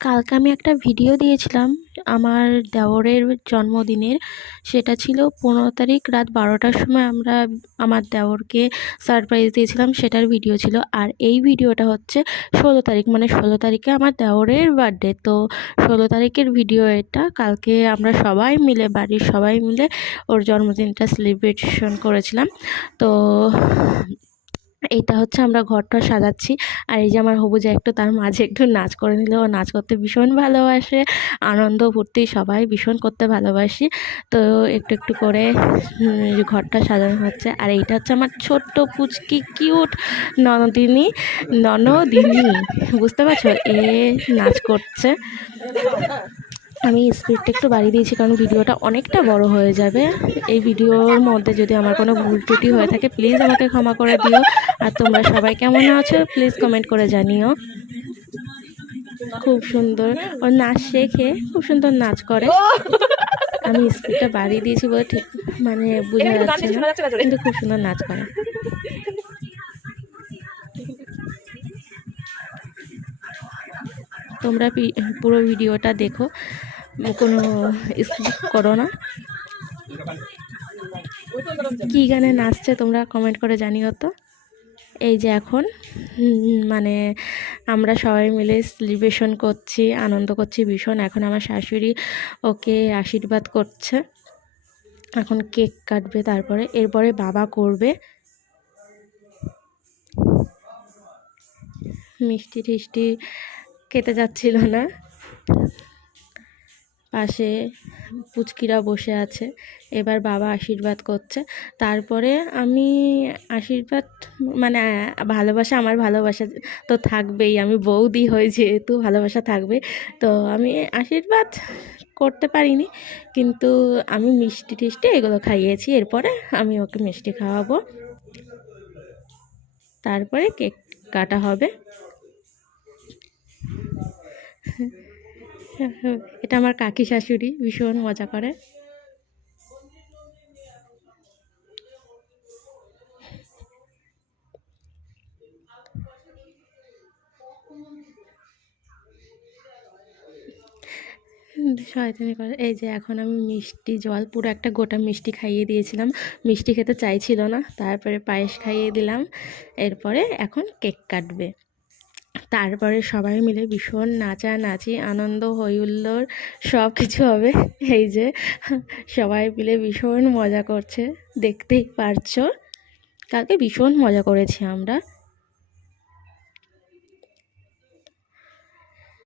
কালকে আমি একটা ভিডিও দিয়েছিলাম আমার দেওরের জন্মদিনের। সেটা ছিল 15 তারিখ রাত 12টার সময় আমরা আমার দেওরকে সারপ্রাইজ দিয়েছিলাম, সেটার ভিডিও ছিল। আর এই ভিডিওটা হচ্ছে 16 তারিখ, মানে 16 তারিখে আমার দেওরের বার্থডে। তো 16 তারিখের ভিডিও এটা। কালকে আমরা সবাই মিলে, বাড়ির সবাই মিলে ওর জন্মদিনটা সেলিব্রেশন করেছিলাম। তো এইটা হচ্ছে আমরা ঘরটা সাজাচ্ছি। আর এই যে আমার হবু যে একটু তার মাঝে একটু নাচ করে নিল। ও নাচ করতে ভীষণ ভালোবাসে, আনন্দ ফুর্তি সবাই ভীষণ করতে ভালোবাসি। তো একটু একটু করে ঘরটা সাজানো হচ্ছে। আর এইটা হচ্ছে আমার ছোট্ট পুচকি কিউট ননদিনী, বুঝতে পারছো? এ নাচ করছে। আমি স্পিডটা একটু বাড়িয়ে দিয়েছি কারণ ভিডিওটা অনেকটা বড় হয়ে যাবে। এই ভিডিওর মধ্যে যদি আমার কোনো ভুল ত্রুটি হয়ে থাকে প্লিজ আমাকে ক্ষমা করে দিও। আর তোমরা সবাই কেমন আছো প্লিজ কমেন্ট করে জানিও। খুব সুন্দর ওর নাচ শেখে, খুব সুন্দর নাচ করে। আমি স্পিডটা বাড়িয়ে দিয়েছি বলে ঠিক মানে বোঝা যাচ্ছে না, কিন্তু খুব সুন্দর নাচ করে। তোমরা পুরো ভিডিওটা দেখো, কোনো স্কিপ করো না। কী গানে নাচছে তোমরা কমেন্ট করে জানিও তো। এই যে এখন মানে আমরা সবাই মিলে সেলিব্রেশন করছি, আনন্দ করছি ভীষণ। এখন আমার শাশুড়ি ওকে আশীর্বাদ করছে, এখন কেক কাটবে, এরপরে বাবা করবে। মিষ্টি টিষ্টি খেতে যাচ্ছিল না, পাশে পুচকিরা বসে আছে। এবার বাবা আশীর্বাদ করছে, তারপরে আমি আশীর্বাদ মানে ভালোবাসা, আমার ভালোবাসা তো থাকবেই, আমি বৌদি হই যেহেতু ভালোবাসা থাকবে। তো আমি আশীর্বাদ করতে পারিনি, কিন্তু আমি মিষ্টি টিষ্টি এগুলো খাইয়েছি। এরপরে আমি ওকে মিষ্টি খাওয়াবো, তারপরে কেক কাটা হবে। এটা আমার কাকি শাশুড়ি, ভীষণ মজা করে। শয়তানি করে। এই যে এখন আমি মিষ্টি জল পুরো একটা গোটা মিষ্টি খাইয়ে দিয়েছিলাম, মিষ্টি খেতে চাইছিল না, তারপরে পায়েস খাইয়ে দিলাম। এরপরে এখন কেক কাটবে, তারপরে সবাই মিলে ভীষণ নাচানাচি, আনন্দ হই হুল্লোড় সব কিছু হবে। এই যে সবাই মিলে ভীষণ মজা করছে, দেখতেই পারছো। কালকে ভীষণ মজা করেছি আমরা।